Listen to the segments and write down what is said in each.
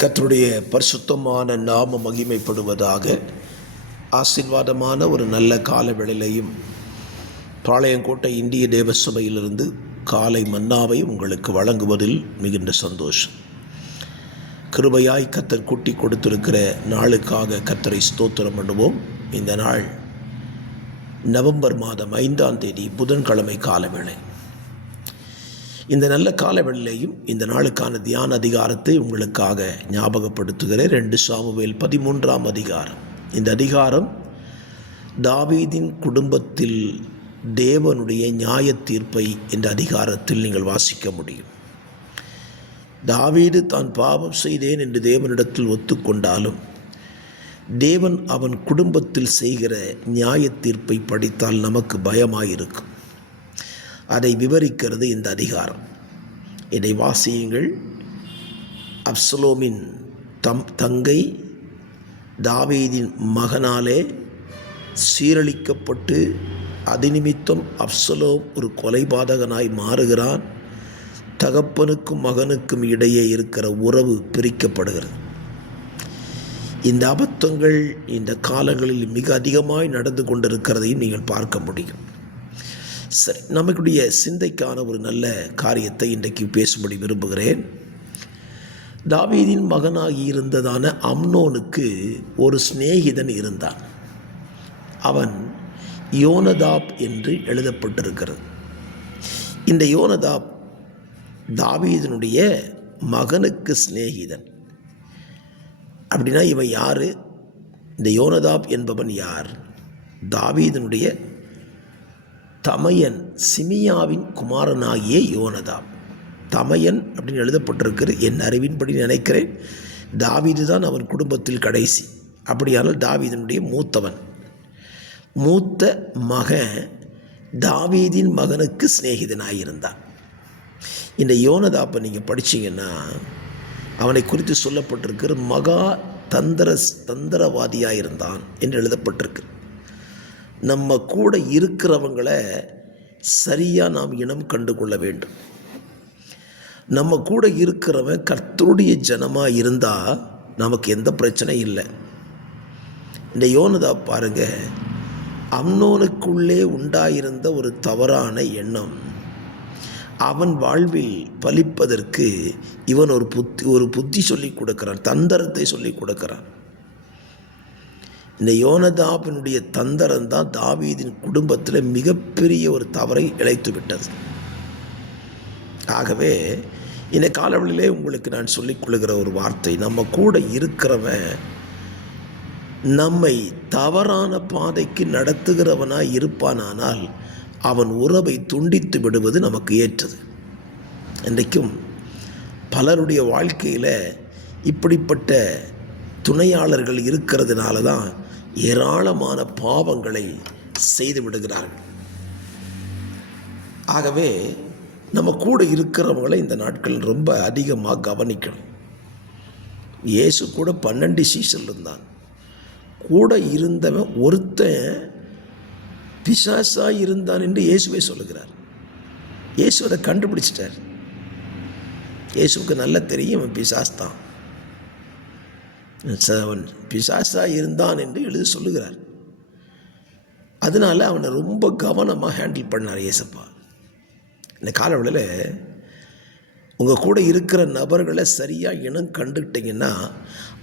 கர்த்தருடைய பரிசுத்தமான நாம மகிமைப்படுவதாக. ஆசீர்வாதமான ஒரு நல்ல கால வேளையிலையும் பாளையங்கோட்டை இந்திய தேவசபையிலிருந்து காலை மன்னாவை உங்களுக்கு வழங்குவதில் மிகுந்த சந்தோஷம். கிருபையாய் கர்த்தர் கூட்டி கொடுத்திருக்கிற நாளுக்காக கர்த்தரை ஸ்தோத்திரம் பண்ணுவோம். இந்த நாள் நவம்பர் மாதம் 5ஆம் தேதி புதன்கிழமை காலவேளை. இந்த நல்ல காலவேளையிலையும் இந்த நாளுக்கான தியான அதிகாரத்தை உங்களுக்காக ஞாபகப்படுத்துகிறேன். 2 சாமுவேல் 13ஆம் அதிகாரம். இந்த அதிகாரம் தாவீதின் குடும்பத்தில் தேவனுடைய நியாய தீர்ப்பை இந்த அதிகாரத்தில் நீங்கள் வாசிக்க முடியும். தாவீது தான் பாவம் செய்தேன் என்று தேவனிடத்தில் ஒத்துக்கொண்டாலும் தேவன் அவன் குடும்பத்தில் செய்கிற நியாய தீர்ப்பை படித்தால் நமக்கு பயமாயிருக்கும். அதை விவரிக்கிறது இந்த அதிகாரம். இதை வாசியுங்கள். அப்சலோமின் தங்கை தாவீதின் மகனாலே சீரழிக்கப்பட்டு அதிநிமித்தம் அப்சலோம் ஒரு கொலைபாதகனாய் மாறுகிறான். தகப்பனுக்கும் மகனுக்கும் இடையே இருக்கிற உறவு பிரிக்கப்படுகிறது. இந்த அபத்தங்கள் இந்த காலங்களில் மிக அதிகமாய் நடந்து கொண்டிருக்கிறதையும் நீங்கள் பார்க்க முடியும். சரி, நமக்குடைய சிந்தைக்கான ஒரு நல்ல காரியத்தை இன்றைக்கு பேசும்படி விரும்புகிறேன். தாவீதின் மகனாகி இருந்ததான அம்னோனுக்கு ஒரு சிநேகிதன் இருந்தான். அவன் யோனதாப் என்று எழுதப்பட்டிருக்கிறது. இந்த யோனதாப் தாவீதினுடைய மகனுக்கு சிநேகிதன். அப்படின்னா இவன் யார்? இந்த யோனதாப் என்பவன் யார்? தாவீதினுடைய தமையன் சிமியாவின் குமாரனாகிய யோனதாப். தமையன் அப்படின்னு எழுதப்பட்டிருக்கிறது. என் அறிவின்படி நினைக்கிறேன் தாவீது தான் அவன் குடும்பத்தில் கடைசி. அப்படியானால் தாவீதினுடைய மூத்த மகன் தாவீதின் மகனுக்கு சிநேகிதனாயிருந்தான். இந்த யோனதாப்பை நீங்கள் படித்தீங்கன்னா அவனை குறித்து சொல்லப்பட்டிருக்கிற மகா தந்திரவாதியாக இருந்தான் என்று எழுதப்பட்டிருக்கு. நம்ம கூட இருக்கிறவங்களை சரியாக நாம் இனம் கண்டு கொள்ள வேண்டும். நம்ம கூட இருக்கிறவன் கர்த்தருடைய ஜனமாக இருந்தால் நமக்கு எந்த பிரச்சனையும் இல்லை. இந்த யோனதா பாருங்க, அம்னோனுக்குள்ளே உண்டாயிருந்த ஒரு தவறான எண்ணம் அவன் வாழ்வில் பலிப்பதற்கு இவன் ஒரு புத்தி சொல்லி கொடுக்கிறான், தந்திரத்தை சொல்லி கொடுக்கிறான். இந்த யோனதாபினுடைய தந்திரம் தான் தாவீதின் குடும்பத்தில் மிகப்பெரிய ஒரு தவறை இழைத்து விட்டது. ஆகவே இந்த காலவெளியிலே உங்களுக்கு நான் சொல்லிக்கொள்கிற ஒரு வார்த்தை, நம்ம கூட இருக்கிறவன் நம்மை தவறான பாதைக்கு நடத்துகிறவனாய் இருப்பானானால் அவன் உறவை துண்டித்து விடுவது நமக்கு ஏற்றது. இன்றைக்கும் பலருடைய வாழ்க்கையில் இப்படிப்பட்ட துணையாளர்கள் இருக்கிறதுனால தான் ஏராளமான பாவங்களை செய்து விடுகிறார்கள். ஆகவே நம்ம கூட இருக்கிறவங்களை இந்த நாட்கள் ரொம்ப அதிகமாக கவனிக்கணும். இயேசு கூட 12 சீஷர்கள் இருந்தான். கூட இருந்தவன் ஒருத்தன் பிசாசாக இருந்தான் என்று இயேசுவே சொல்லுகிறார். இயேசு அதை கண்டுபிடிச்சிட்டார். இயேசுக்கு நல்லா தெரியும் அவன் பிசாஸ் தான். அவன் பிசாசாக இருந்தான் என்று எழுதி சொல்லுகிறார். அதனால் அவனை ரொம்ப கவனமாக ஹேண்டில் பண்ணார் இயேசப்பா. இந்த காலவெளியில் உங்கள் கூட இருக்கிற நபர்களை சரியாக இனம் கண்டுக்கிட்டிங்கன்னா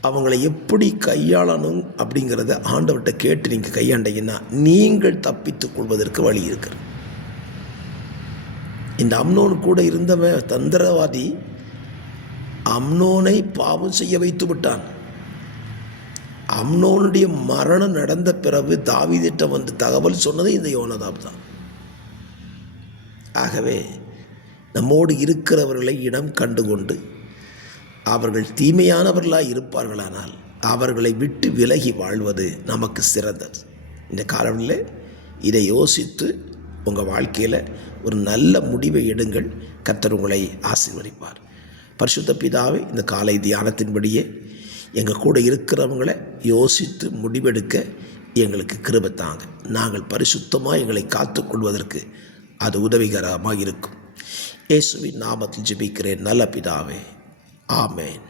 அவங்களை எப்படி கையாளணும் அப்படிங்கிறத ஆண்டவர்கிட்ட கேட்டு நீங்கள் கையாண்டிங்கன்னா நீங்கள் தப்பித்து கொள்வதற்கு வழி இருக்கிறது. இந்த அம்னோன் கூட இருந்தவன் தந்திரவாதி அம்னோனை பாவம் செய்ய வைத்து விட்டான். அம்னோனுடைய மரணம் நடந்த பிறகு தாவீதிட்ட வந்து தகவல் சொன்னது இந்த யோனதாப் தான். ஆகவே நம்மோடு இருக்கிறவர்களை இனம் கண்டுகொண்டு அவர்கள் தீமையானவர்களாக இருப்பார்களானால் அவர்களை விட்டு விலகி வாழ்வது நமக்கு சிறந்தது. இந்த காலங்களில் இதை யோசித்து உங்கள் வாழ்க்கையில் ஒரு நல்ல முடிவை எடுங்கள். கர்த்தர் உங்களை ஆசீர்வதிப்பார். பரிசுத்த பிதாவே, இந்த காலை தியானத்தின்படியே எங்கள் கூட இருக்கிறவங்களை யோசித்து முடிவெடுக்க எங்களுக்கு கிருபை தாங்க. நாங்கள் பரிசுத்தமாக எங்களை காத்துக்கொள்வதற்கு அது உதவிகரமாக இருக்கும். இயேசுவின் நாமத்தில் ஜெபிக்கிறேன் நல்ல பிதாவே, ஆமென்.